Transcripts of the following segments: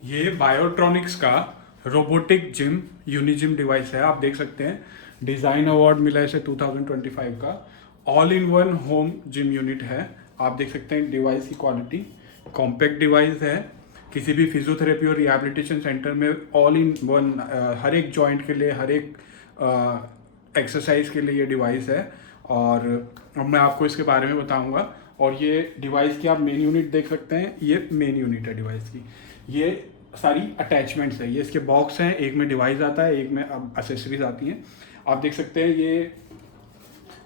ये बायोट्रॉनिक्स का robotic gym यूनिजिम device है। आप देख सकते हैं डिज़ाइन अवार्ड मिला है इसे 2025 का। All in one home gym unit है। आप देख सकते हैं डिवाइस की क्वालिटी, कॉम्पैक्ट डिवाइस है। किसी भी फिजियोथेरेपी और रिहैबिलिटेशन सेंटर में ऑल इन वन हर एक जॉइंट के लिए, हर एक एक्सरसाइज के लिए ये डिवाइस है। और अब मैं आपको इसके बारे में बताऊंगा। और ये डिवाइस की आप मेन यूनिट देख सकते हैं, ये मेन यूनिट है डिवाइस की। ये सारी अटैचमेंट्स है, ये इसके बॉक्स हैं, एक में डिवाइस आता है, एक में अब एसेसरीज आती हैं। आप देख सकते हैं ये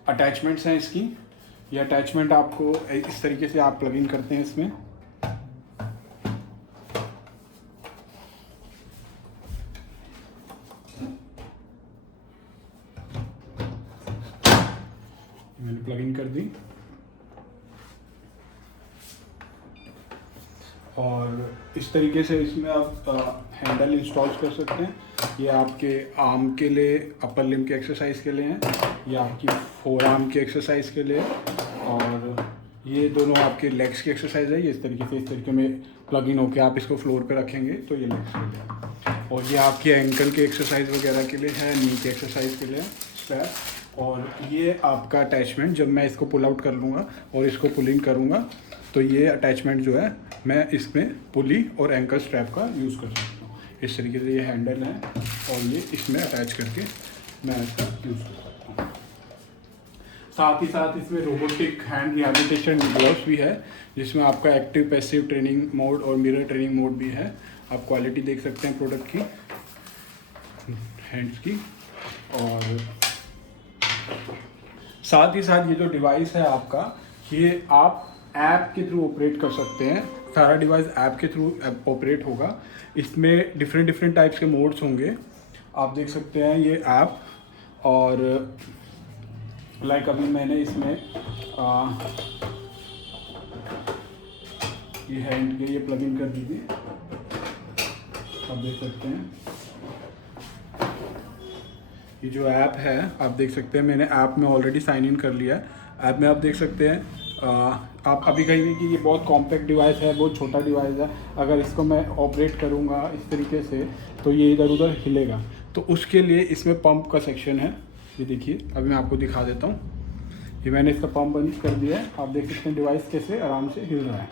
अटैचमेंट्स हैं इसकी। ये अटैचमेंट आपको इस तरीके से आप प्लग इन करते हैं इसमें। मैंने प्लग इन कर दी और इस तरीके से इसमें आप हैंडल इंस्टॉल कर सकते हैं। ये आपके आर्म के लिए, अपर लिम्ब के एक्सरसाइज के लिए हैं, ये आपकी फोर आर्म की एक्सरसाइज के लिए, और ये दोनों आपके लेग्स की एक्सरसाइज है। ये इस तरीके में प्लग इन होकर आप इसको फ्लोर पे रखेंगे तो ये लेग्स के लिए। और ये आपके एंकल के एक्सरसाइज वगैरह के लिए है, नी के एक्सरसाइज के लिए स्ट्रैप। और ये आपका अटैचमेंट, जब मैं इसको पुल आउट कर लूँगा और इसको पुल इन करूँगा तो ये अटैचमेंट जो है मैं इसमें पुली और एंकल स्ट्रैप का यूज़ कर सकता हूँ। इस तरीके से ये हैंडल है और ये इसमें अटैच करके मैं इसका यूज़ कर सकता हूँ। साथ ही साथ इसमें रोबोटिक हैंड रिहैबिलिटेशन ग्लव्स भी है, जिसमें आपका एक्टिव पैसिव ट्रेनिंग मोड और मिरर ट्रेनिंग मोड भी है। आप क्वालिटी देख सकते हैं प्रोडक्ट की, हैंड्स की। और साथ ही साथ ये जो डिवाइस है आपका, ये आप ऐप के थ्रू ऑपरेट कर सकते हैं। सारा डिवाइस ऐप के थ्रू ऑपरेट होगा। इसमें डिफरेंट टाइप्स के मोड्स होंगे। आप देख सकते हैं ये ऐप। और लाइक अभी मैंने इसमें ये हैंड के ये प्लग इन कर दीजिए। आप देख सकते हैं ये जो ऐप है, आप देख सकते हैं मैंने ऐप में ऑलरेडी साइन इन कर लिया है। ऐप में आप देख सकते हैं आप अभी कहेंगे कि ये बहुत कॉम्पैक्ट डिवाइस है, बहुत छोटा डिवाइस है, अगर इसको मैं ऑपरेट करूँगा इस तरीके से तो ये इधर उधर हिलेगा। तो उसके लिए इसमें पंप का सेक्शन है। ये देखिए, अभी मैं आपको दिखा देता हूँ। ये मैंने इसका पंप बंद कर दिया है। आप देख सकते हैं डिवाइस कैसे आराम से हिल रहा है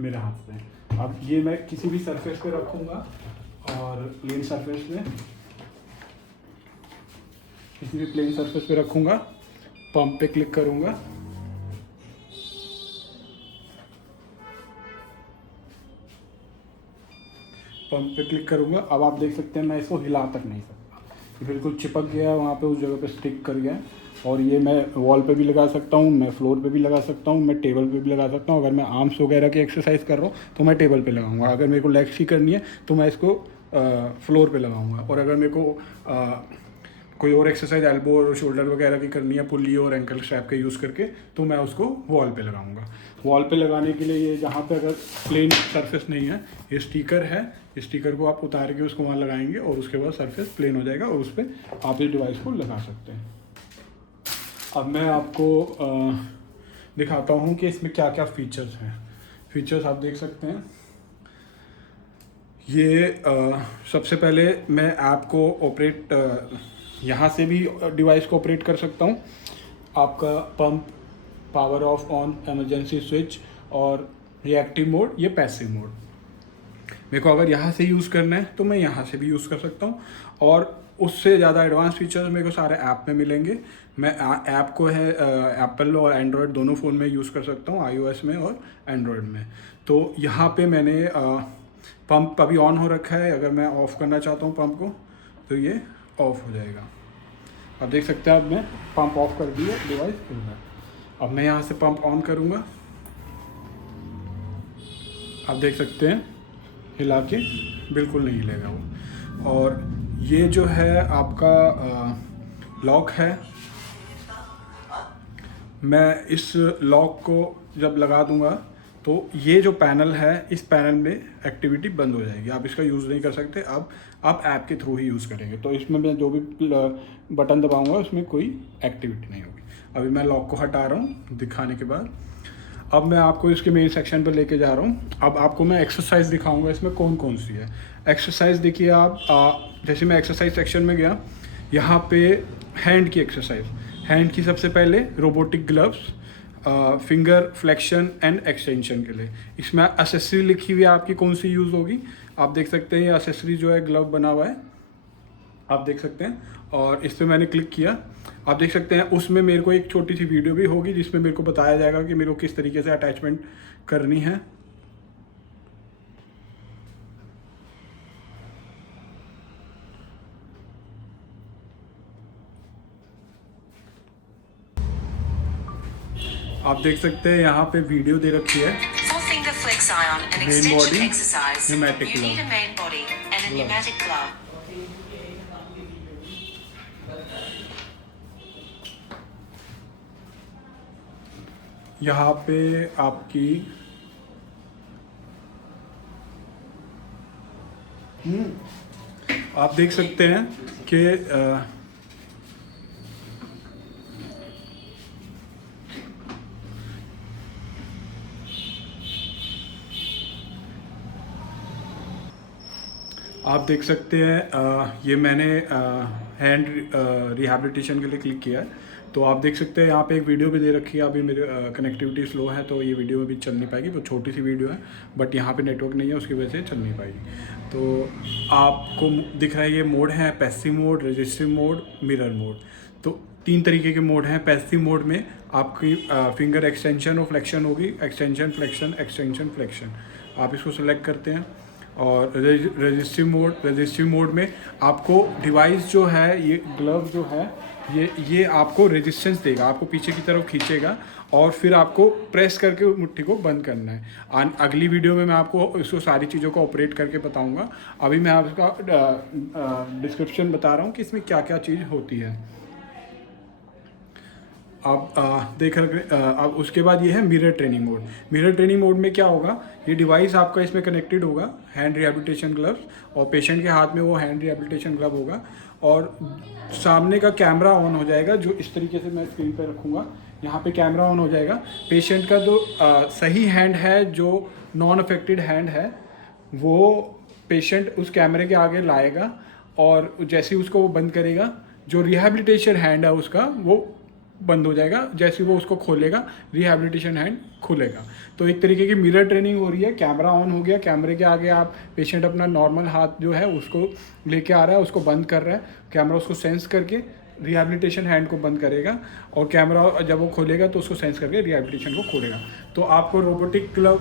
मेरे हाथ से। अब ये मैं किसी भी सरफेस पे रखूँगा और प्लेन सरफेस पे, किसी भी प्लेन सरफेस पे रखूँगा, पंप पे क्लिक करूँगा, पंप पे क्लिक करूँगा। अब आप देख सकते हैं मैं इसको हिला तक नहीं सकता, ये बिल्कुल चिपक गया है वहाँ पे, उस जगह पे स्टिक कर गया है। और ये मैं वॉल पे भी लगा सकता हूँ, मैं फ्लोर पे भी लगा सकता हूँ, मैं टेबल पे भी लगा सकता हूँ। अगर मैं आर्म्स वगैरह की एक्सरसाइज कर रहा हूँ तो मैं टेबल पे लगाऊंगा। अगर मेरे को लेग्स की करनी है तो मैं इसको फ्लोर पे लगाऊंगा। और अगर मेरे को कोई और एक्सरसाइज एल्बो और शोल्डर वगैरह की करनी है पुली और एंकल स्ट्रैप के यूज़ करके, तो मैं उसको वॉल पे लगाऊंगा। वॉल पे लगाने के लिए ये जहाँ पे अगर प्लेन सरफेस नहीं है, ये स्टिकर है, इस स्टिकर को आप उतार के उसको वहाँ लगाएंगे और उसके बाद सरफेस प्लेन हो जाएगा और उस पर आप इस डिवाइस को लगा सकते हैं। अब मैं आपको दिखाता हूँ कि इसमें क्या क्या फीचर्स हैं। फीचर्स आप देख सकते हैं। ये सबसे पहले मैं ऐप को ऑपरेट यहाँ से भी डिवाइस को ऑपरेट कर सकता हूँ। आपका pump, power of on, emergency switch और रिएक्टिव मोड, ये पैसिव मोड। मेरे को अगर यहाँ से यूज़ करना है तो मैं यहाँ से भी यूज़ कर सकता हूँ। और उससे ज़्यादा एडवांस फीचर्स मेरे को सारे ऐप में मिलेंगे। मैं ऐप को है एप्पल और एंड्रॉयड दोनों फ़ोन में यूज़ कर सकता हूँ, iOS में और एंड्रॉयड में। तो यहाँ पे मैंने पंप अभी ऑन हो रखा है। अगर मैं ऑफ़ करना चाहता हूँ पंप को तो ये ऑफ़ हो जाएगा। आप देख सकते हैं अब मैं पंप ऑफ कर दिया, डिवाइस खुल रहा है। अब मैं यहाँ से पंप ऑन करूँगा, आप देख सकते हैं हिला के बिल्कुल नहीं हिलेगा वो। और ये जो है आपका लॉक है, मैं इस लॉक को जब लगा दूंगा तो ये जो पैनल है, इस पैनल में एक्टिविटी बंद हो जाएगी, आप इसका यूज़ नहीं कर सकते। अब आप ऐप के थ्रू ही यूज़ करेंगे तो इसमें मैं जो भी बटन दबाऊंगा उसमें कोई एक्टिविटी नहीं होगी। अभी मैं लॉक को हटा रहा हूँ दिखाने के बाद। अब मैं आपको इसके मेन सेक्शन पर लेके जा रहा हूँ। अब आपको मैं एक्सरसाइज दिखाऊंगा इसमें कौन कौन सी है। एक्सरसाइज देखिए आप, जैसे मैं एक्सरसाइज सेक्शन में गया, यहाँ पे हैंड की एक्सरसाइज, हैंड की सबसे पहले robotic gloves, finger flexion and extension के लिए। इसमें एसेसरी लिखी हुई है आपकी कौन सी यूज़ होगी। आप देख सकते हैं ये एसेसरी जो है ग्लव बना हुआ है, आप देख सकते हैं, और इस पर मैंने क्लिक किया। आप देख सकते हैं उसमें मेरे को एक छोटी सी वीडियो भी होगी जिसमें मेरे को बताया जाएगा कि मेरे को किस तरीके से अटैचमेंट करनी है। आप देख सकते हैं यहाँ पे वीडियो दे रखी है। Main body, pneumatic glove. यहाँ पे आपकी आप देख सकते हैं कि आप देख सकते हैं ये मैंने हैंड रिहैबिलिटेशन के लिए क्लिक किया है। तो आप देख सकते हैं यहाँ पे एक वीडियो भी दे रखी है। अभी मेरे कनेक्टिविटी स्लो है तो ये वीडियो भी चल नहीं पाएगी, वो छोटी सी वीडियो है, बट यहाँ पे नेटवर्क नहीं है उसकी वजह से चल नहीं पाएगी। तो आपको दिख रहा है ये मोड है, passive mode, resistive mode, mirror mode. तो 3 तरीके के मोड हैं। पैसिव मोड में आपकी फिंगर एक्सटेंशन और फ्लेक्शन होगी, एक्सटेंशन फ्लेक्शन, एक्सटेंशन फ्लेक्शन। आप इसको सेलेक्ट करते हैं। और रजिस्टिव मोड में आपको डिवाइस जो है, ये ग्लव जो है, ये आपको रेजिस्टेंस देगा, आपको पीछे की तरफ खींचेगा और फिर आपको प्रेस करके मुट्ठी को बंद करना है। अगली वीडियो में मैं आपको इसको सारी चीज़ों को ऑपरेट करके बताऊंगा। अभी मैं आपका डिस्क्रिप्शन बता रहा हूँ कि इसमें क्या क्या चीज़ होती है। आप देख रहे, अब उसके बाद ये है mirror training mode. Mirror training mode में क्या होगा, ये डिवाइस आपका इसमें कनेक्टेड होगा, हैंड रिहैबिलिटेशन ग्लव्स, और पेशेंट के हाथ में वो हैंड रिहैबिलिटेशन ग्लव होगा और सामने का कैमरा ऑन हो जाएगा। जो इस तरीके से मैं स्क्रीन पर रखूँगा, यहाँ पे कैमरा ऑन हो जाएगा। पेशेंट का जो सही हैंड है, जो नॉन अफेक्टेड हैंड है, वो पेशेंट उस कैमरे के आगे लाएगा और जैसे ही उसको वो बंद करेगा, जो रिहैबिलिटेशन हैंड है उसका वो बंद हो जाएगा। जैसे वो उसको खोलेगा, रिहैबिलिटेशन हैंड खुलेगा। तो एक तरीके की मिरर ट्रेनिंग हो रही है। कैमरा ऑन हो गया, कैमरे के आगे आप पेशेंट अपना नॉर्मल हाथ जो है उसको लेके आ रहा है, उसको बंद कर रहा है। कैमरा उसको सेंस करके रिहैबिलिटेशन हैंड को बंद करेगा और कैमरा जब वो खोलेगा तो उसको सेंस करके रिहैबिलिटेशन को खोलेगा। तो आपको रोबोटिक ग्लव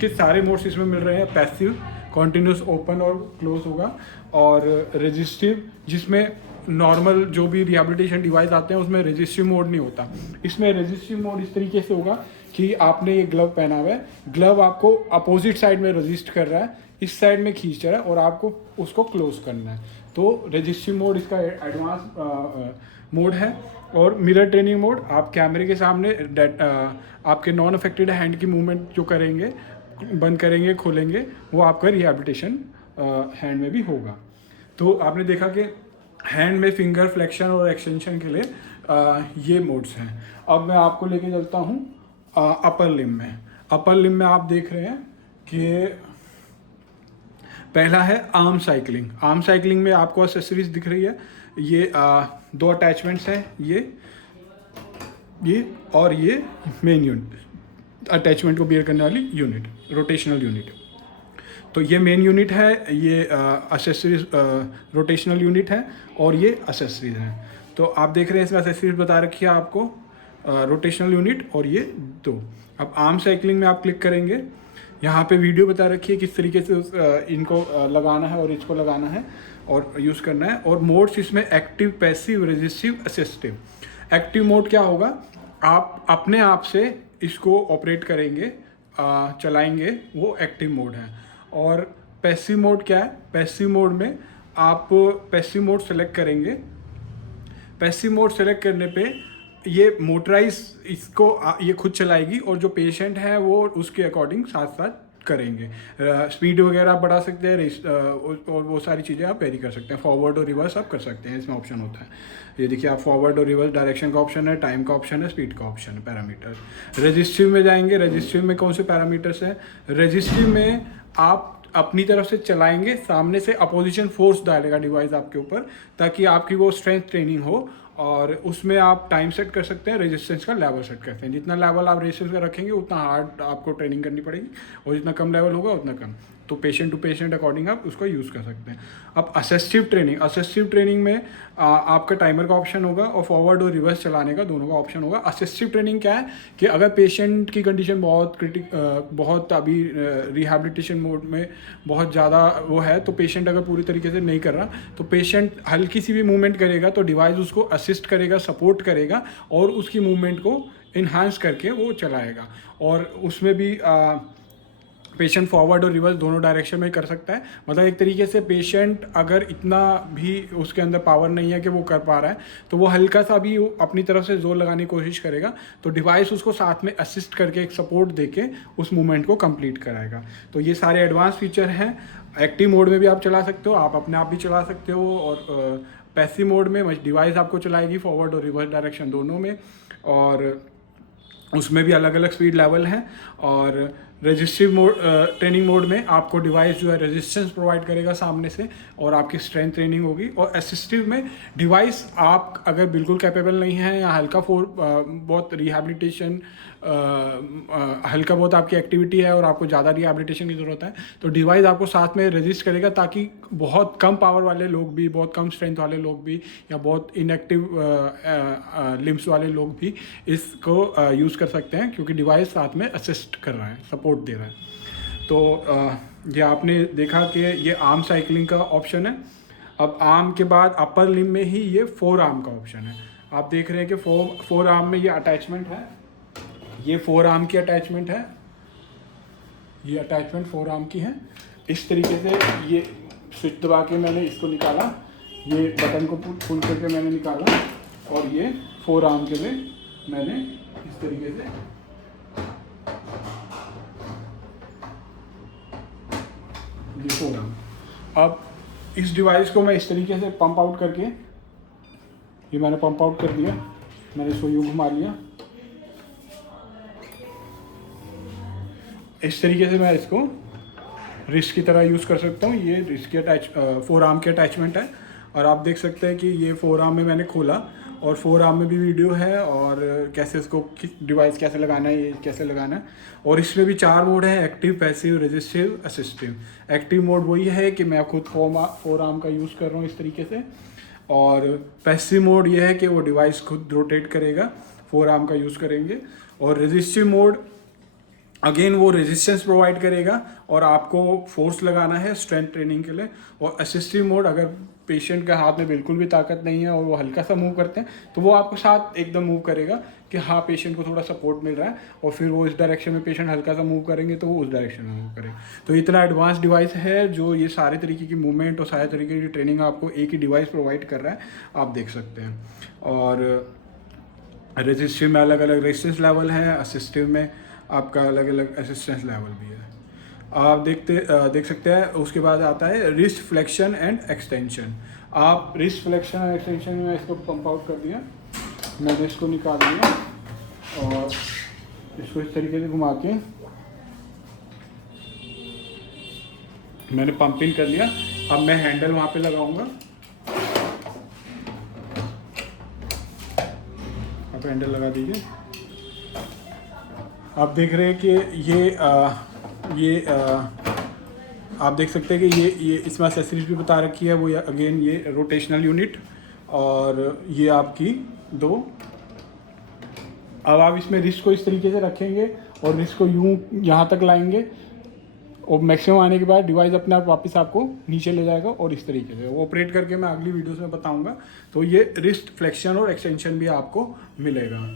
के सारे मोड्स इसमें मिल रहे हैं। पैसिव, कॉन्टिन्यूस ओपन और क्लोज होगा, और रजिस्टिव जिसमें नॉर्मल जो भी रिहैबिलिटेशन डिवाइस आते हैं उसमें रजिस्टिव मोड नहीं होता। इसमें रजिस्टिव मोड इस तरीके से होगा कि आपने ये ग्लव पहना हुआ है, ग्लव आपको अपोजिट साइड में रजिस्ट कर रहा है, इस साइड में खींच रहा है और आपको उसको क्लोज करना है। तो रजिस्टिव मोड इसका एडवांस मोड है। और मिरर ट्रेनिंग मोड, आप कैमरे के सामने आपके नॉन अफेक्टेड हैंड की मूवमेंट जो करेंगे, बंद करेंगे, खोलेंगे, वो आपका रिहैबिलिटेशन हैंड में भी होगा। तो आपने देखा कि हैंड में फिंगर फ्लेक्शन और एक्सटेंशन के लिए ये मोड्स हैं। अब मैं आपको लेके चलता हूँ अपर लिम्ब में। अपर लिम्ब में आप देख रहे हैं कि पहला है आर्म साइकिलिंग। आर्म साइकिलिंग में आपको एक्सेसरीज दिख रही है। ये 2 अटैचमेंट्स हैं, ये और ये मेन यूनिट, अटैचमेंट को बियर करने वाली यूनिट, रोटेशनल यूनिट। तो ये मेन यूनिट है, ये एक्सेसरीज रोटेशनल यूनिट है और ये एक्सेसरीज हैं। तो आप देख रहे हैं इसमें एक्सेसरीज बता रखी है आपको, रोटेशनल यूनिट और ये 2। अब आर्म साइकिलिंग में आप क्लिक करेंगे, यहाँ पे वीडियो बता रखी है किस तरीके से इनको लगाना है और इसको लगाना है और यूज़ करना है। और मोड्स इसमें active, passive, resistive, assistive. Active mode क्या होगा, आप अपने आप से इसको ऑपरेट करेंगे, चलाएंगे, वो एक्टिव मोड है। और पैसिव मोड क्या है, पैसिव मोड में आप पैसिव मोड सेलेक्ट करेंगे। पैसिव मोड सेलेक्ट करने पे ये मोटराइज इसको ये खुद चलाएगी और जो पेशेंट है वो उसके अकॉर्डिंग साथ साथ करेंगे। स्पीड वगैरह आप बढ़ा सकते हैं, और वो सारी चीज़ें आप वेरी कर सकते हैं। फॉरवर्ड और रिवर्स आप कर सकते हैं, इसमें ऑप्शन होता है। ये देखिए, आप फॉरवर्ड और रिवर्स डायरेक्शन का ऑप्शन है, टाइम का ऑप्शन है, स्पीड का ऑप्शन है, पैरामीटर। रजिस्ट्री में जाएंगे, रजिस्ट्री में कौन से पैरामीटर्स हैं? रजिस्ट्री में आप अपनी तरफ से चलाएंगे, सामने से अपोजिशन फोर्स डालेगा डिवाइस आपके ऊपर, ताकि आपकी वो स्ट्रेंथ ट्रेनिंग हो। और उसमें आप टाइम सेट कर सकते हैं, रेजिस्टेंस का लेवल सेट करते हैं। जितना लेवल आप रेजिस्टेंस का रखेंगे उतना हार्ड आपको ट्रेनिंग करनी पड़ेगी, और जितना कम लेवल होगा उतना कम। तो पेशेंट टू पेशेंट अकॉर्डिंग आप उसको यूज़ कर सकते हैं। अब असिस्टिव ट्रेनिंग में आपका टाइमर का ऑप्शन होगा, और फॉरवर्ड और रिवर्स चलाने का दोनों का ऑप्शन होगा। असिस्टिव ट्रेनिंग क्या है कि अगर पेशेंट की कंडीशन बहुत अभी रिहैबिलिटेशन मोड में बहुत ज़्यादा वो है, तो पेशेंट अगर पूरी तरीके से नहीं कर रहा, तो पेशेंट हल्की सी भी मूवमेंट करेगा तो डिवाइस उसको असिस्ट करेगा, सपोर्ट करेगा, और उसकी मूवमेंट को इन्हांस करके वो चलाएगा। और उसमें भी पेशेंट फॉरवर्ड और रिवर्स दोनों डायरेक्शन में कर सकता है। मतलब एक तरीके से पेशेंट अगर इतना भी उसके अंदर पावर नहीं है कि वो कर पा रहा है, तो वो हल्का सा भी अपनी तरफ से जोर लगाने की कोशिश करेगा, तो डिवाइस उसको साथ में असिस्ट करके एक सपोर्ट देके उस मूवमेंट को कंप्लीट कराएगा। तो ये सारे एडवांस फीचर हैं। एक्टिव मोड में भी आप चला सकते हो, आप अपने आप भी चला सकते हो, और पैसिव मोड में डिवाइस आपको चलाएगी फॉरवर्ड और रिवर्स डायरेक्शन दोनों में, और उसमें भी अलग अलग स्पीड लेवल हैं। और रेजिस्टिव मोड ट्रेनिंग मोड में आपको डिवाइस जो है रेजिस्टेंस प्रोवाइड करेगा सामने से, और आपकी स्ट्रेंथ ट्रेनिंग होगी। और असिस्टिव में डिवाइस आप अगर बिल्कुल कैपेबल नहीं है, या बहुत रिहैबिलिटेशन हल्का बहुत आपकी एक्टिविटी है और आपको ज़्यादा रिहैबिलिटेशन की ज़रूरत है, तो डिवाइस आपको साथ में रेजिस्ट करेगा, ताकि बहुत कम पावर वाले लोग भी, बहुत कम स्ट्रेंथ वाले लोग भी, या बहुत इनएक्टिव लिम्स वाले लोग भी इसको यूज़ कर सकते हैं, क्योंकि डिवाइस साथ में असिस्ट कर रहा है, सपोर्ट दे रहा है। तो ये आपने देखा कि ये आर्म साइकिलिंग का ऑप्शन है। अब आर्म के बाद अपर लिम्ब में ही ये फोर आर्म का ऑप्शन है। आप देख रहे हैं कि फोर आर्म में ये अटैचमेंट है, ये फोर आर्म की अटैचमेंट है, ये अटैचमेंट फोर आर्म की है। इस तरीके से ये स्विच दबा के मैंने इसको निकाला, ये बटन को पुल करके मैंने निकाला, और ये फोर आर्म के लिए मैंने इस तरीके से ये फोर आर्म। अब इस डिवाइस को मैं इस तरीके से पंप आउट करके, ये मैंने पंप आउट कर दिया, मैंने इसको यूँ घुमा लिया, इस तरीके से मैं इसको रिस्ट की तरह यूज़ कर सकता हूँ। ये रिस्ट की फोर आर्म की अटैचमेंट है, और आप देख सकते हैं कि ये फोर आर्म में मैंने खोला, और फोर आर्म में भी वीडियो है, और कैसे इसको डिवाइस कैसे लगाना है, ये कैसे लगाना है। और इसमें भी 4 मोड है: active, passive, resistive, assistive. Active mode वही है कि मैं खुद फोर आर्म का यूज़ कर रहा हूँ इस तरीके से, और पैसिव मोड ये है कि वो डिवाइस खुद रोटेट करेगा, फोर आर्म का यूज़ करेंगे। और रेजिस्टिव मोड अगेन वो रेजिस्टेंस प्रोवाइड करेगा, और आपको फोर्स लगाना है स्ट्रेंथ ट्रेनिंग के लिए। और असिस्टिव मोड, अगर पेशेंट के हाथ में बिल्कुल भी ताकत नहीं है और वो हल्का सा मूव करते हैं, तो वो आपको साथ एकदम मूव करेगा कि हाँ पेशेंट को थोड़ा सपोर्ट मिल रहा है, और फिर वो इस डायरेक्शन में पेशेंट हल्का सा मूव करेंगे तो वो उस डायरेक्शन में मूव करेगा। तो इतना एडवांस डिवाइस है जो ये सारे तरीके की मूवमेंट और सारे तरीके की ट्रेनिंग आपको एक ही डिवाइस प्रोवाइड कर रहा है, आप देख सकते हैं। और रेजिस्टिव में अलग अलग रेजिस्टेंस लेवल है, असिस्टिव में आपका अलग अलग असिस्टेंस लेवल भी है, आप देख सकते हैं। उसके बाद आता है रिस्ट फ्लेक्शन एंड एक्सटेंशन। आप रिस्ट फ्लेक्शन एंड एक्सटेंशन में इसको पंप आउट कर दिया, मैंने इसको निकाल दिया, और इसको इस तरीके से घुमा के मैंने पंप इन कर लिया। अब मैं हैंडल वहाँ पे लगाऊंगा, आप हैंडल लगा दीजिए। आप देख रहे हैं कि ये आप देख सकते हैं कि ये इसमें एक्सेसरीज भी बता रखी है, वो अगेन ये रोटेशनल यूनिट, और ये आपकी दो। अब आप इसमें रिस्ट को इस तरीके से रखेंगे, और रिस्ट को यूं यहाँ तक लाएंगे, और मैक्सिमम आने के बाद डिवाइस अपने आप वापस आपको नीचे ले जाएगा, और इस तरीके से वो ऑपरेट करके मैं अगली वीडियोस में बताऊंगा। तो ये रिस्ट फ्लेक्शन और एक्सटेंशन भी आपको मिलेगा।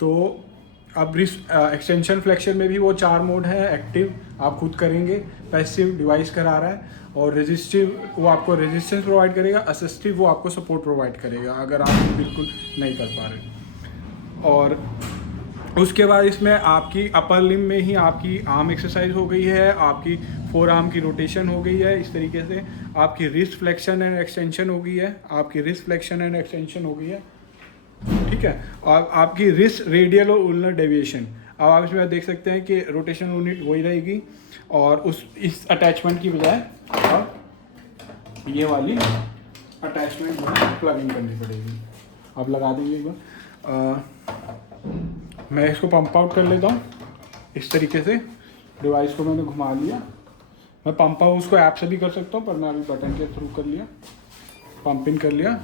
तो अब रिस्ट एक्सटेंशन फ्लेक्शन में भी वो 4 मोड है: एक्टिव आप खुद करेंगे, पैसिव डिवाइस करा रहा है, और रेजिस्टिव वो आपको रेजिस्टेंस प्रोवाइड करेगा, असिस्टिव वो आपको सपोर्ट प्रोवाइड करेगा अगर आप बिल्कुल नहीं कर पा रहे। और उसके बाद इसमें आपकी अपर लिम्ब में ही आपकी आर्म एक्सरसाइज हो गई है, आपकी फोर आर्म की रोटेशन हो गई है, इस तरीके से आपकी रिस्ट फ्लेक्शन एंड एक्सटेंशन हो गई है, आपकी रिस्ट फ्लेक्शन एंड एक्सटेंशन हो गई है, ठीक है। और आपकी रिस्ट रेडियल और उलनर डेविएशन, अब आप इसमें देख सकते हैं कि रोटेशन यूनिट वही रहेगी, और उस इस अटैचमेंट की बजाय अब ये वाली अटैचमेंट प्लग इन करनी पड़ेगी। अब लगा देंगे एक बार। मैं इसको पंप आउट कर लेता हूँ इस तरीके से। डिवाइस को मैंने घुमा लिया, मैं पंप आउट उसको ऐप से भी कर सकता हूँ, पर मैं अभी बटन के थ्रू कर लिया, पंप इन कर लिया।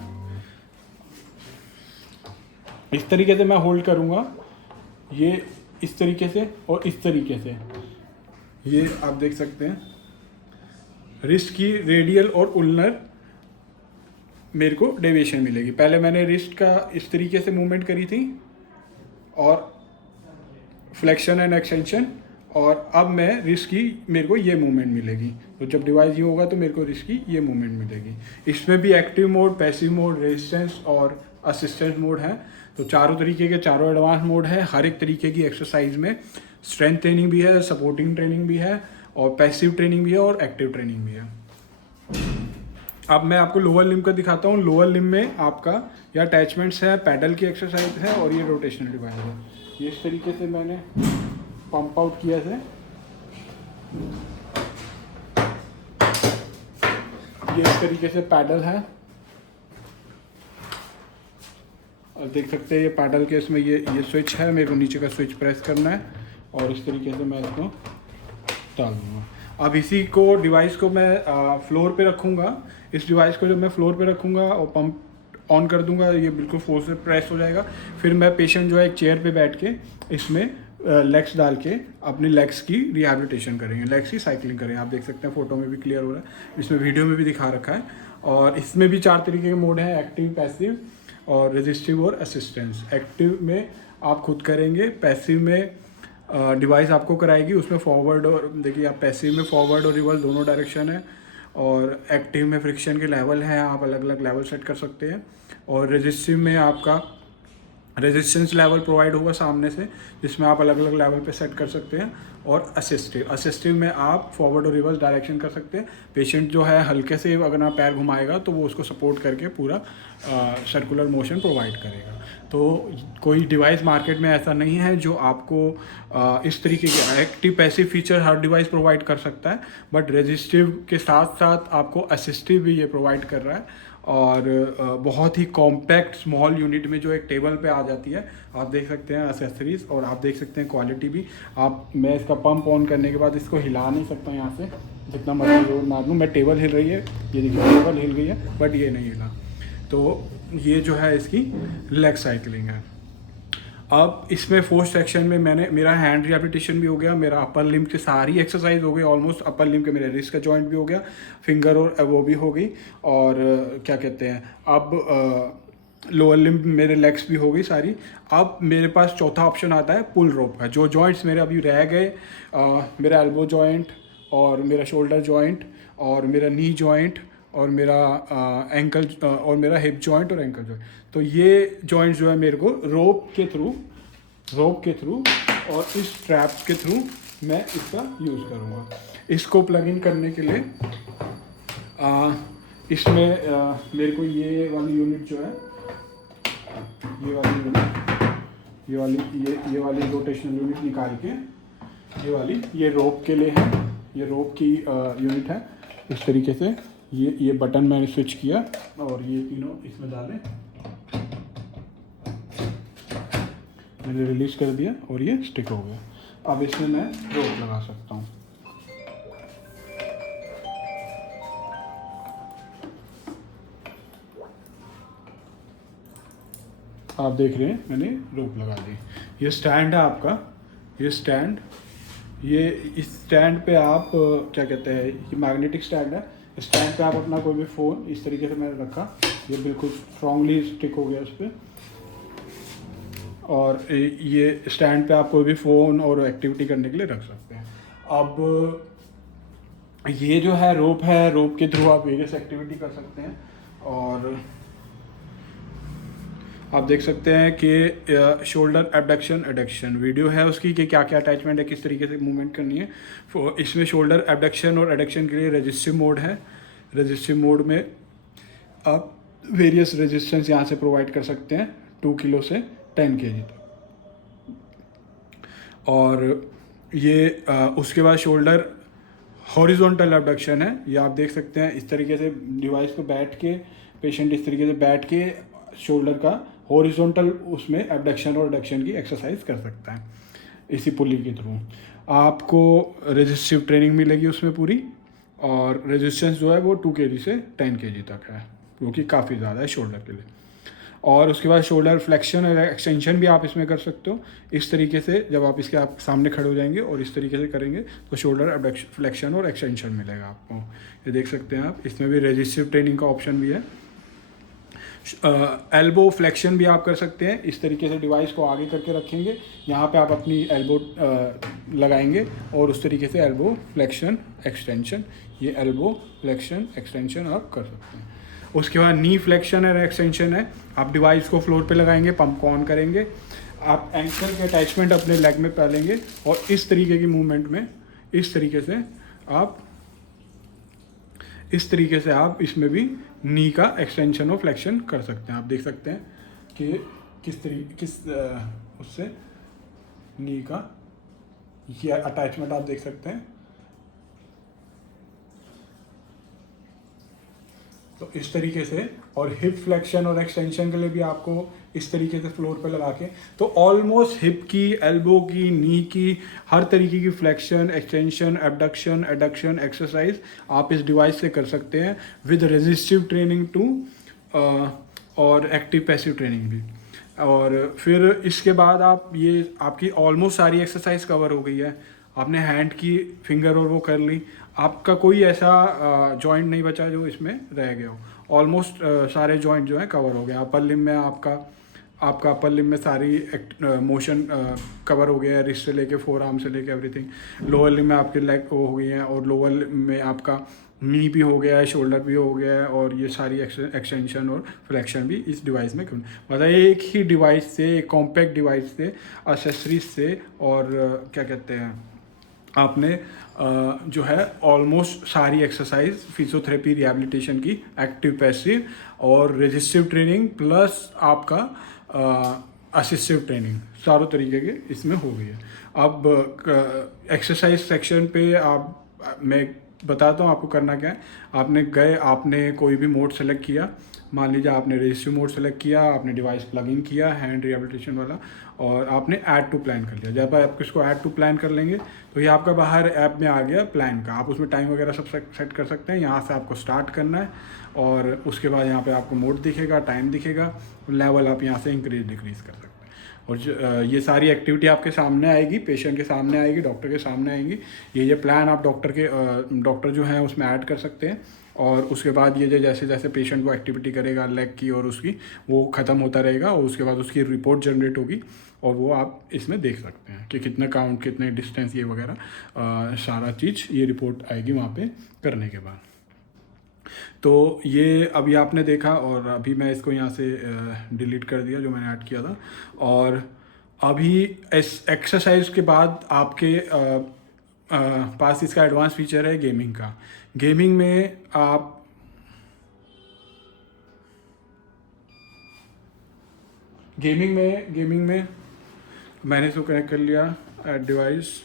इस तरीके से मैं होल्ड करूँगा, ये इस तरीके से और इस तरीके से, ये आप देख सकते हैं रिस्ट की रेडियल और उलनर मेरे को डेविएशन मिलेगी। पहले मैंने रिस्ट का इस तरीके से मूवमेंट करी थी और फ्लेक्शन एंड एक्सटेंशन, और अब मैं रिस्ट की मेरे को ये मूवमेंट मिलेगी। तो जब डिवाइस ये होगा तो मेरे को रिस्ट की ये मूवमेंट मिलेगी। इसमें भी active mode, passive mode, resistance और असिस्टेंस मोड है। तो चारों तरीके के चारों एडवांस मोड है। हर एक तरीके की एक्सरसाइज में स्ट्रेंथ ट्रेनिंग भी है, सपोर्टिंग ट्रेनिंग भी है, और पैसिव ट्रेनिंग भी है, और एक्टिव ट्रेनिंग भी है। अब मैं आपको लोअर लिम्ब का दिखाता हूँ। लोअर लिम्ब में आपका ये अटैचमेंट्स है, पैडल की एक्सरसाइज है, और ये रोटेशनल डिवाइस है। ये इस तरीके से मैंने पंप आउट किया है। ये इस तरीके से पैडल है, और देख सकते हैं ये पैडल के इसमें ये स्विच है, मेरे को नीचे का स्विच प्रेस करना है, और इस तरीके से मैं इसको डाल दूँगा। अब इसी को डिवाइस को मैं फ्लोर पे रखूँगा। इस डिवाइस को जब मैं फ्लोर पे रखूँगा और पंप ऑन कर दूँगा, ये बिल्कुल फोर्स से प्रेस हो जाएगा। फिर मैं पेशेंट जो है एक चेयर पे बैठ के इसमें लेग्स डाल के अपने लेग्स की रिहैबिलिटेशन करेंगे, लेग्स की साइकिलिंग करेंगे। आप देख सकते हैं फोटो में भी क्लियर हो रहा है, इसमें वीडियो में भी दिखा रखा है। और इसमें भी 4 तरीके के मोड हैं, एक्टिव, पैसिव और रेजिस्टिव और असिस्टेंस। एक्टिव में आप खुद करेंगे, पैसिव में डिवाइस आपको कराएगी, उसमें फॉरवर्ड और देखिए आप पैसिव में फॉरवर्ड और रिवर्स दोनों डायरेक्शन है, और एक्टिव में फ्रिक्शन के लेवल हैं, आप अलग अलग लेवल सेट कर सकते हैं। और रेजिस्टिव में आपका रेजिस्टेंस लेवल प्रोवाइड होगा सामने से, जिसमें आप अलग अलग लेवल पे सेट कर सकते हैं। और असिस्टिव में आप फॉरवर्ड और रिवर्स डायरेक्शन कर सकते हैं। पेशेंट जो है हल्के से अगर आप पैर घुमाएगा तो वो उसको सपोर्ट करके पूरा सर्कुलर मोशन प्रोवाइड करेगा। तो कोई डिवाइस मार्केट में ऐसा नहीं है जो आपको इस तरीके के एक्टिव पैसिव फीचर हर डिवाइस प्रोवाइड कर सकता है, बट रेजिस्टिव के साथ साथ आपको असिस्टिव भी ये प्रोवाइड कर रहा है। और बहुत ही कॉम्पैक्ट स्मॉल यूनिट में जो एक टेबल पे आ जाती है। आप देख सकते हैं एसेसरीज, और आप देख सकते हैं क्वालिटी भी। मैं इसका पंप ऑन करने के बाद इसको हिला नहीं सकता यहाँ से, जितना मर्जी जोर मार लूँ। मैं टेबल हिल रही है, ये देखिए टेबल हिल गई है, बट ये नहीं हिला। तो ये जो है इसकी लेग साइकिलिंग है। अब इसमें फोर्थ सेक्शन में मेरा हैंड रिहैबिलिटेशन भी हो गया, मेरा अपर लिम्ब की सारी एक्सरसाइज हो गई ऑलमोस्ट। अपर लिम्ब के मेरे रिस्ट का जॉइंट भी हो गया, फिंगर और वो भी हो गई, और क्या कहते हैं अब लोअर लिम्ब मेरे लेग्स भी हो गई सारी। अब मेरे पास चौथा ऑप्शन आता है पुल रोप का। जो जॉइंट्स मेरे अभी रह गए, मेरा एल्बो जॉइंट और मेरा शोल्डर जॉइंट और मेरा नी जॉइंट और मेरा एंकल और मेरा हिप जॉइंट और एंकल जॉइंट, तो ये जॉइंट्स जो है मेरे को रोप के थ्रू और इस ट्रैप के थ्रू मैं इसका यूज़ करूँगा। इसको प्लग इन करने के लिए इसमें मेरे को ये वाली यूनिट जो है, ये वाली रोटेशनल यूनिट निकाल के ये रोप के लिए है, ये रोप की यूनिट है। इस तरीके से ये बटन मैंने स्विच किया और ये तीनों इसमें डाले, मैंने रिलीज कर दिया और ये स्टिक हो गया। अब इसमें मैं रोप लगा सकता हूँ। आप देख रहे हैं मैंने रोप लगा दी। ये स्टैंड है आपका, ये स्टैंड, ये इस स्टैंड पे आप क्या कहते हैं, ये मैग्नेटिक स्टैंड है। स्टैंड पे आप अपना कोई भी फ़ोन इस तरीके से मैंने रखा, ये बिल्कुल स्ट्रांगली स्टिक हो गया उस पर। और ये स्टैंड पे आप कोई भी फ़ोन और एक्टिविटी करने के लिए रख सकते हैं। अब ये जो है रोप के थ्रू आप वेरियस एक्टिविटी कर सकते हैं। और आप देख सकते हैं कि शोल्डर एबडक्शन एडक्शन वीडियो है उसकी कि क्या क्या अटैचमेंट है, किस तरीके से मूवमेंट करनी है। इसमें शोल्डर एबडक्शन और एडक्शन के लिए रेजिस्टिव मोड है। रेजिस्टिव मोड में आप वेरियस रेजिस्टेंस यहाँ से प्रोवाइड कर सकते हैं 2 किलो से 10 kg तक। और ये उसके बाद शोल्डर हॉरिजॉन्टल एबडक्शन है। ये आप देख सकते हैं इस तरीके से डिवाइस पे बैठ के, पेशेंट इस तरीके से बैठ के शोल्डर का हॉरिजॉन्टल उसमें एबडक्शन और एडक्शन की एक्सरसाइज कर सकता है इसी पुली के थ्रू। आपको रेजिस्टिव ट्रेनिंग मिलेगी उसमें पूरी, और रेजिस्टेंस जो है वो 2 kg से 10 kg तक है, जो कि काफ़ी ज़्यादा है शोल्डर के लिए। और उसके बाद शोल्डर फ्लेक्शन और एक्सटेंशन भी आप इसमें कर सकते हो। इस तरीके से जब आप इसके आप सामने खड़े हो जाएंगे और इस तरीके से करेंगे तो शोल्डर एबडक्शन फ्लेक्शन और एक्सटेंशन मिलेगा आपको। ये देख सकते हैं आप, इसमें भी रेजिस्टिव ट्रेनिंग का ऑप्शन भी है। एल्बो फ्लेक्शन भी आप कर सकते हैं। इस तरीके से डिवाइस को आगे करके रखेंगे, यहाँ पे आप अपनी एल्बो लगाएंगे और उस तरीके से एल्बो फ्लेक्शन एक्सटेंशन, ये एल्बो फ्लेक्शन एक्सटेंशन आप कर सकते हैं। उसके बाद नी फ्लेक्शन और एक्सटेंशन है। आप डिवाइस को फ्लोर पे लगाएंगे, पंप को ऑन करेंगे, आप एंकल के अटैचमेंट अपने लेग में डालेंगे और इस तरीके की मूवमेंट में इस तरीके से आप इसमें भी नी का एक्सटेंशन और फ्लेक्शन कर सकते हैं। आप देख सकते हैं कि उससे नी का ये अटैचमेंट आप देख सकते हैं। तो इस तरीके से, और हिप फ्लेक्शन और एक्सटेंशन के लिए भी आपको इस तरीके से फ्लोर पे लगा के, तो ऑलमोस्ट हिप की, एल्बो की, नी की, हर तरीके की flexion, extension, abduction, adduction exercise आप इस डिवाइस से कर सकते हैं विद रेजिस्टिव ट्रेनिंग टू और एक्टिव पैसिव ट्रेनिंग भी। और फिर इसके बाद आप ये आपकी ऑलमोस्ट सारी एक्सरसाइज कवर हो गई है। आपने हैंड की, फिंगर और वो कर ली, आपका कोई ऐसा जॉइंट नहीं बचा जो इसमें रह गया हो। ऑलमोस्ट सारे जॉइंट जो है कवर हो गए। अपर लिम में आपका अपर लिम में सारी मोशन कवर हो गया है, रिस्ट से लेके फोर आर्म से लेके एवरीथिंग। लोअर लिम में आपके लेग वो हो गई हैं, और लोअर लिम में आपका नी भी हो गया है, शोल्डर भी हो गया है, और ये सारी एक्सटेंशन और फ्लेक्शन भी इस डिवाइस में मतलब एक ही डिवाइस से, एक कॉम्पैक्ट डिवाइस से, एक्सेसरीज से, और क्या कहते हैं आपने जो है ऑलमोस्ट सारी एक्सरसाइज फिजियोथेरेपी रिहैबिलिटेशन की, एक्टिव पैसिव और रेजिस्टिव ट्रेनिंग प्लस आपका असिस्टिव ट्रेनिंग, चारों तरीके के इसमें हो गई है। अब एक्सरसाइज सेक्शन पे मैं बताता हूँ आपको करना क्या है। आपने कोई भी मोड सेलेक्ट किया, मान लीजिए आपने रेजिस्टिव मोड सेलेक्ट किया, आपने डिवाइस प्लग इन किया हैंड रिहैबिलिटेशन वाला, और आपने ऐड टू प्लान कर लिया। जब आप इसको ऐड टू प्लान कर लेंगे तो ये आपका बाहर ऐप में आ गया प्लान का। आप उसमें टाइम वगैरह सब सेट कर सकते हैं। यहाँ से आपको स्टार्ट करना है, और उसके बाद यहाँ पे आपको मोड दिखेगा, टाइम दिखेगा, लेवल आप यहाँ से इंक्रीज डिक्रीज कर सकते हैं। और ये सारी एक्टिविटी आपके सामने आएगी, पेशेंट के सामने आएगी, डॉक्टर के सामने आएंगी। ये प्लान आप डॉक्टर जो है उसमें ऐड कर सकते हैं। और उसके बाद ये जैसे जैसे पेशेंट वो एक्टिविटी करेगा लेग की और उसकी, वो ख़त्म होता रहेगा, और उसके बाद उसकी रिपोर्ट जनरेट होगी, और वो आप इसमें देख सकते हैं कि कितना काउंट, कितने डिस्टेंस, ये वगैरह सारा चीज़ ये रिपोर्ट आएगी वहाँ पे करने के बाद। तो ये अभी आपने देखा, और अभी मैं इसको यहाँ से डिलीट कर दिया जो मैंने ऐड किया था। और अभी इस एक्सरसाइज के बाद आपके पास इसका एडवांस फीचर है गेमिंग का। गेमिंग में मैंने इसको कनेक्ट कर लिया ऐड डिवाइस।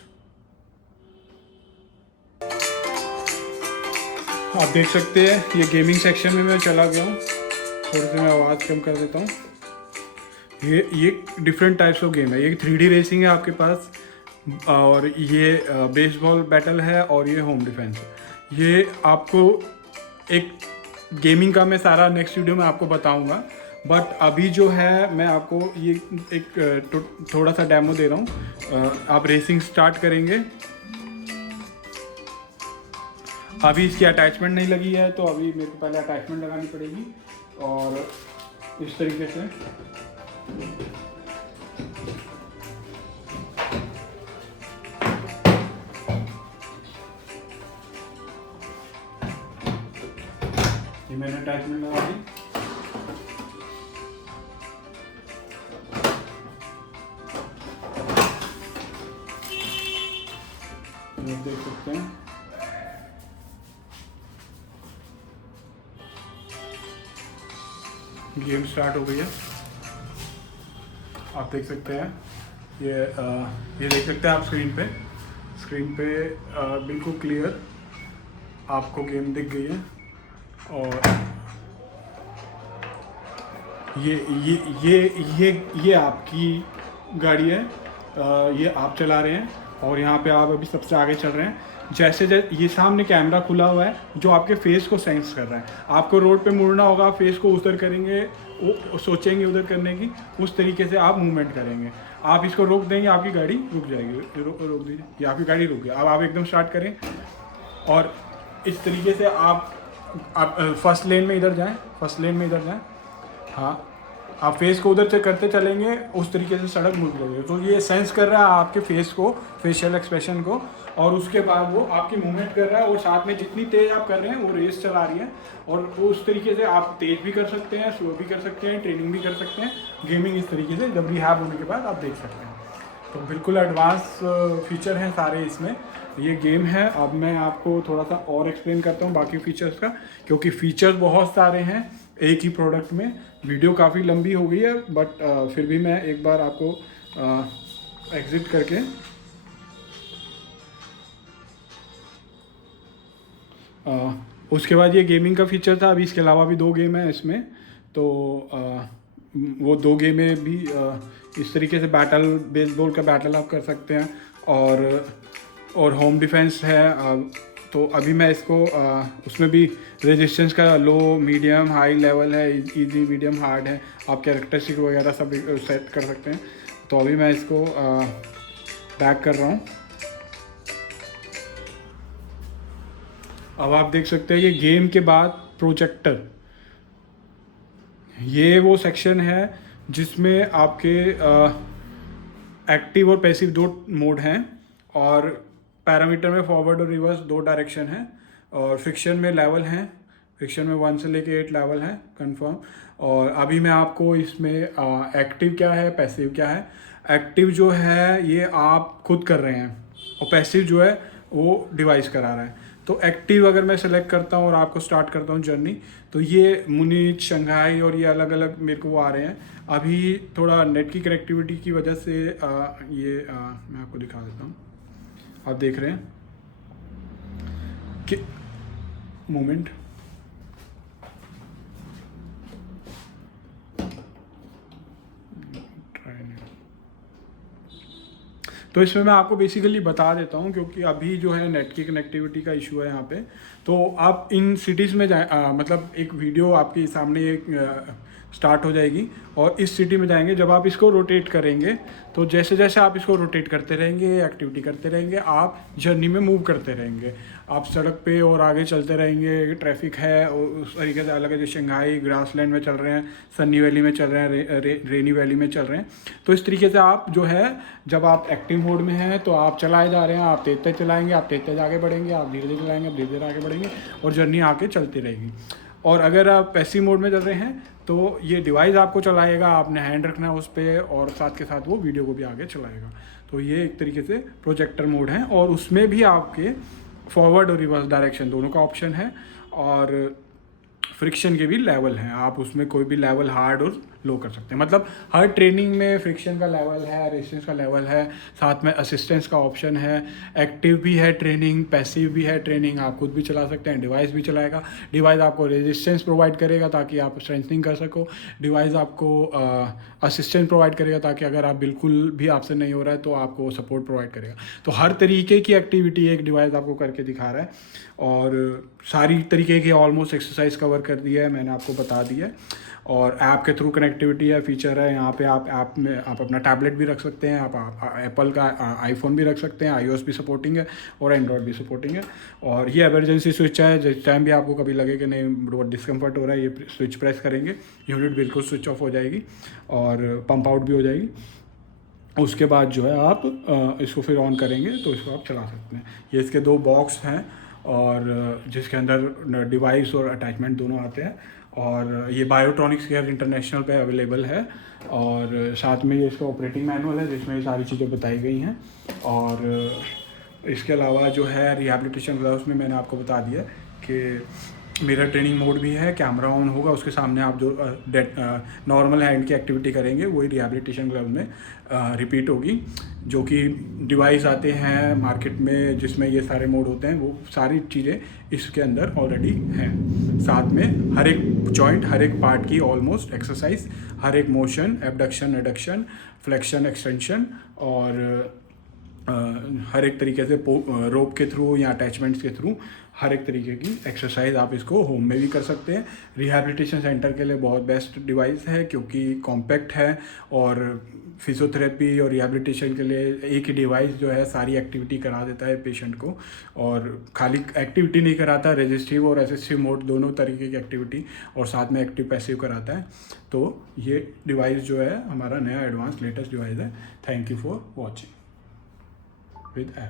आप देख सकते हैं ये गेमिंग सेक्शन में मैं चला गया हूँ। थोड़ी सी मैं आवाज़ कम कर देता हूँ। ये डिफरेंट टाइप्स ऑफ गेम है। ये 3D रेसिंग है आपके पास, और ये बेसबॉल बैटल है, और ये होम डिफेंस है। ये आपको एक गेमिंग का मैं सारा नेक्स्ट वीडियो में आपको बताऊंगा, बट अभी जो है मैं आपको ये एक थोड़ा सा डेमो दे रहा हूँ। आप रेसिंग स्टार्ट करेंगे। अभी इसकी अटैचमेंट नहीं लगी है, तो अभी मेरे को पहले अटैचमेंट लगानी पड़ेगी, और इस तरीके से ये मैंने अटैचमेंट लगा दी। सकते हैं। गेम स्टार्ट हो गई है, आप देख सकते हैं। ये देख सकते हैं आप स्क्रीन पे बिल्कुल क्लियर आपको गेम दिख गई है। और ये आपकी गाड़ी है, ये आप चला रहे हैं और यहाँ पे आप अभी सबसे आगे चल रहे हैं। जैसे ये सामने कैमरा खुला हुआ है जो आपके फेस को सेंस कर रहा है। आपको रोड पे मुड़ना होगा, फेस को उधर करेंगे, वो सोचेंगे उधर करने की, उस तरीके से आप मूवमेंट करेंगे। आप इसको रोक देंगे, आपकी गाड़ी रुक जाएगी। रोक दीजिए, ये आपकी गाड़ी रुक गई। अब आप एकदम स्टार्ट करें और इस तरीके से आप फर्स्ट लेन में इधर जाएं। हाँ, आप फेस को उधर से करते चलेंगे, उस तरीके से सड़क मुड़ जाएगी। तो ये सेंस कर रहा है आपके फेस को, फेशियल एक्सप्रेशन को, और उसके बाद वो आपकी मूवमेंट कर रहा है। और साथ में जितनी तेज़ आप कर रहे हैं वो रेस चला रही है। और उस तरीके से आप तेज़ भी कर सकते हैं, स्लो भी कर सकते हैं, ट्रेनिंग भी कर सकते हैं। गेमिंग इस तरीके से जब रिहैब होने के बाद आप देख सकते हैं। तो बिल्कुल एडवांस फीचर हैं सारे इसमें। ये गेम है। अब मैं आपको थोड़ा सा और एक्सप्लेन करता हूँ बाकी फीचर्स का, क्योंकि फीचर्स बहुत सारे हैं एक ही प्रोडक्ट में। वीडियो काफ़ी लंबी हो गई है, बट फिर भी मैं एक बार आपको एग्जिट करके उसके बाद ये गेमिंग का फीचर था। अभी इसके अलावा भी 2 गेम है इसमें, तो वो 2 गेमें भी इस तरीके से बैटल, बेसबॉल का बैटल आप कर सकते हैं। और होम डिफेंस है। तो अभी मैं इसको उसमें भी रेजिस्टेंस का लो, मीडियम, हाई लेवल है, इजी, मीडियम, हार्ड है। आप कैरेक्टरिस्टिक वगैरह सब सेट कर सकते हैं। तो अभी मैं इसको बैक कर रहा हूँ। अब आप देख सकते हैं ये गेम के बाद प्रोजेक्टर, ये वो सेक्शन है जिसमें आपके एक्टिव और पैसिव 2 मोड हैं, और पैरामीटर में फॉरवर्ड और रिवर्स 2 डायरेक्शन है, और फ्रिक्शन में लेवल हैं। फ्रिक्शन में 1 से लेके 8 लेवल है कंफर्म। और अभी मैं आपको इसमें एक्टिव क्या है, पैसिव क्या है। एक्टिव जो है ये आप खुद कर रहे हैं, और पैसिव जो है वो डिवाइस करा रहा है। तो एक्टिव अगर मैं सेलेक्ट करता हूँ और आपको स्टार्ट करता हूँ जर्नी, तो ये मुनीच, शंघाई और ये अलग अलग मेरे को वो आ रहे हैं। अभी थोड़ा नेट की कनेक्टिविटी की वजह से मैं आपको दिखा देता हूँ। आप देख रहे हैं कि मोमेंट, तो इसमें मैं आपको बेसिकली बता देता हूँ, क्योंकि अभी जो है नेट की कनेक्टिविटी का इशू है यहाँ पे। तो आप इन सिटीज़ में जाए, मतलब एक वीडियो आपके सामने एक स्टार्ट हो जाएगी, और इस सिटी में जाएंगे। जब आप इसको रोटेट करेंगे, तो जैसे जैसे आप इसको रोटेट करते रहेंगे, एक्टिविटी करते रहेंगे, आप जर्नी में मूव करते रहेंगे। आप सड़क पे और आगे चलते रहेंगे। ट्रैफिक है उस तरीके से अलग है, जैसे शंघाई ग्रासलैंड में चल रहे हैं, सन्नी वैली में चल रहे हैं, रेनी वैली में चल रहे हैं। तो इस तरीके से आप जो है, जब आप एक्टिव मोड में हैं तो आप चलाए जा रहे हैं, आप तेज तेज चलाएंगे, आप तेज तेज आगे बढ़ेंगे, आप धीरे धीरे चलाएंगे, आप धीरे धीरे आगे बढ़ेंगे, और जर्नी आके चलती रहेगी। और अगर आप पैसिव मोड में चल रहे हैं तो ये डिवाइस आपको चलाएगा, आपने हैंड रखना है उस पर, और साथ के साथ वो वीडियो को भी आगे चलाएगा। तो ये एक तरीके से प्रोजेक्टर मोड है, और उसमें भी आपके फॉरवर्ड और रिवर्स डायरेक्शन दोनों का ऑप्शन है, और फ्रिक्शन के भी लेवल हैं। आप उसमें कोई भी लेवल हार्ड और लो कर सकते हैं। मतलब हर ट्रेनिंग में फ्रिक्शन का लेवल है, रेजिस्टेंस का लेवल है, साथ में असिस्टेंस का ऑप्शन है। एक्टिव भी है ट्रेनिंग, पैसिव भी है ट्रेनिंग, आप खुद भी चला सकते हैं, डिवाइस भी चलाएगा। डिवाइस आपको रेजिस्टेंस प्रोवाइड करेगा ताकि आप स्ट्रेंथनिंग कर सको। डिवाइस आपको असिस्टेंस प्रोवाइड करेगा ताकि अगर आप बिल्कुल भी आपसे नहीं हो रहा है तो आपको सपोर्ट प्रोवाइड करेगा। तो हर तरीके की एक्टिविटी एक डिवाइस आपको करके दिखा रहा है, और सारी तरीके की ऑलमोस्ट एक्सरसाइज कवर कर दी है, मैंने आपको बता दी है। और ऐप के थ्रू कनेक्टिविटी है, फीचर है यहाँ पे। आप ऐप में आप अपना टैबलेट भी रख सकते हैं, आप एप्पल का आईफोन भी रख सकते हैं, iOS भी सपोर्टिंग है और एंड्रॉयड भी सपोर्टिंग है। और ये इमरजेंसी स्विच है, जिस टाइम भी आपको कभी लगे कि नहीं बहुत डिस्कम्फर्ट हो रहा है, ये स्विच प्रेस करेंगे, यूनिट बिल्कुल स्विच ऑफ हो जाएगी और पंप आउट भी हो जाएगी। उसके बाद जो है आप इसको फिर ऑन करेंगे तो इसको आप चला सकते हैं। ये इसके 2 बॉक्स हैं, और जिसके अंदर डिवाइस और अटैचमेंट दोनों आते हैं। और ये बायोट्रॉनिक्स केयर इंटरनेशनल पे अवेलेबल है, और साथ में ये इसका ऑपरेटिंग मैनुअल है जिसमें ये सारी चीज़ें बताई गई हैं। और इसके अलावा जो है रिहैबिलिटेशन ग्लव्स में मैंने आपको बता दिया कि मिरर ट्रेनिंग मोड भी है, कैमरा ऑन होगा, उसके सामने आप जो नॉर्मल हैंड की एक्टिविटी करेंगे वही रिहैबिलिटेशन ग्लव में रिपीट होगी। जो कि डिवाइस आते हैं मार्केट में जिसमें ये सारे मोड होते हैं, वो सारी चीज़ें इसके अंदर ऑलरेडी हैं। साथ में हर एक जॉइंट, हर एक पार्ट की ऑलमोस्ट एक्सरसाइज, हर एक motion, abduction, adduction, flexion, extension और हर एक तरीके से रोप के थ्रू या अटैचमेंट्स के थ्रू हर एक तरीके की एक्सरसाइज आप इसको होम में भी कर सकते हैं। रिहैबिलिटेशन सेंटर के लिए बहुत बेस्ट डिवाइस है क्योंकि कॉम्पैक्ट है और फिजियोथेरेपी और रिहैबिलिटेशन के लिए एक ही डिवाइस जो है सारी एक्टिविटी करा देता है पेशेंट को। और खाली एक्टिविटी नहीं कराता, रेजिस्टिव और असिस्टिव मोड दोनों तरीके की एक्टिविटी और साथ में एक्टिव पैसिव कराता है। तो ये डिवाइस जो है हमारा नया एडवांस लेटेस्ट डिवाइस है। Thank you for watching with app।